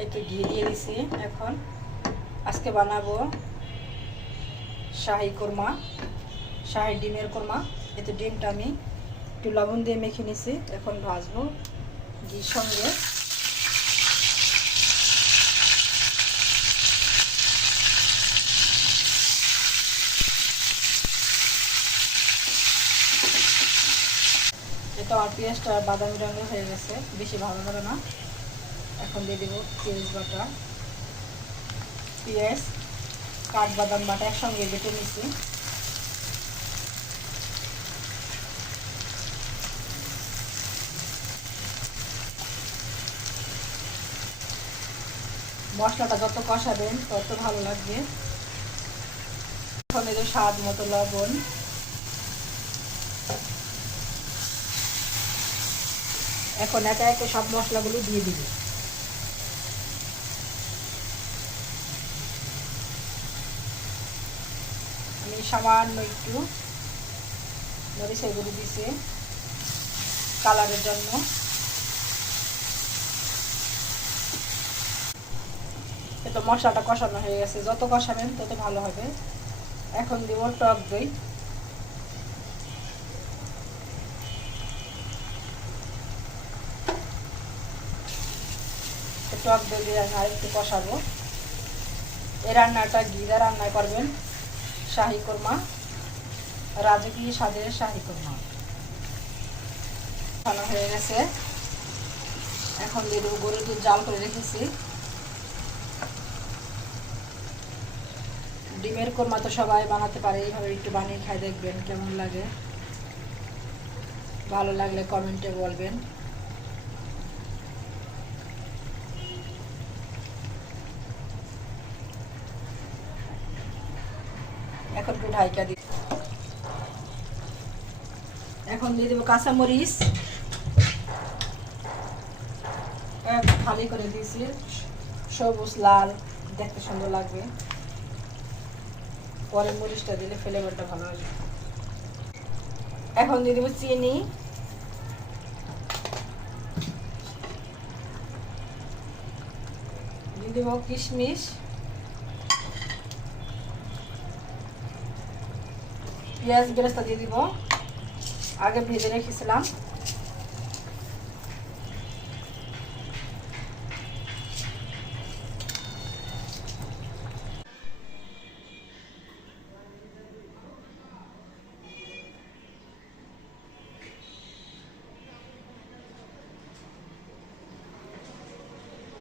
এই তো ঘি দিয়ে দিছি। এখন আজকে বানাবো শাহি কোরমা, শাহি ডিমের কোরমা। এই তো ডিমটা আমি একটু লবণ দিয়ে মেখে নিছি, এখন ভাজবো ঘির সঙ্গে। এটা আমার পেঁয়াজটা বাদামি রঙের হয়ে গেছে, বেশি ভালো হবে না। এখন দিয়ে দেবো পেঁয়াজ বাটা, পেঁয়াজ কাঠবাদাম বাটা একসঙ্গে বেটে নিছি। মশলাটা যত কষাবেন তত ভালো লাগবে। এখন এদের স্বাদ মতো লবণ, এখন একে একে সব মশলাগুলো দিয়ে দিব। আমি সামান্য একটু মরিচের গুঁড়ো দিছি কালারের জন্য। তো মশলাটা কষানো হয়ে গেছে, যত কষাবেন তত ভালো হবে। এখন দিব টক দই। টক দই দিয়ে আমি আরেকটু কষাবো। এই রান্নাটা ঘি দিয়ে রান্না করবেন, শাহি কোরমা, রাজকীয় স্বাদের শাহি কোরমা। ভালো হয়ে গেছে। এখন দিয়ে দেবো গরুর দুধ জাল করে রেখেছি। ডিমের কোরমা তো সবাই বানাতে পারে, এইভাবে একটু বানিয়ে খাই দেখবেন কেমন লাগে। ভালো লাগলে কমেন্টে বলবেন। এখন একটু ঢাইকা দিই। এখন দিয়ে দেবো কাঁচামরিচ, খালি করে দিয়েছি, সবুজ লাল, দেখতে সুন্দর লাগবে। পরে মরিচটা দিলে ফ্লেভারটা ভালো হবে। এখন দিয়ে দেবো চিনি, দিয়ে দেবো কিশমিশ, পেঁয়াজ বেরেস্তা দিয়ে দিব, আগে ভেজে রেখেছিলাম।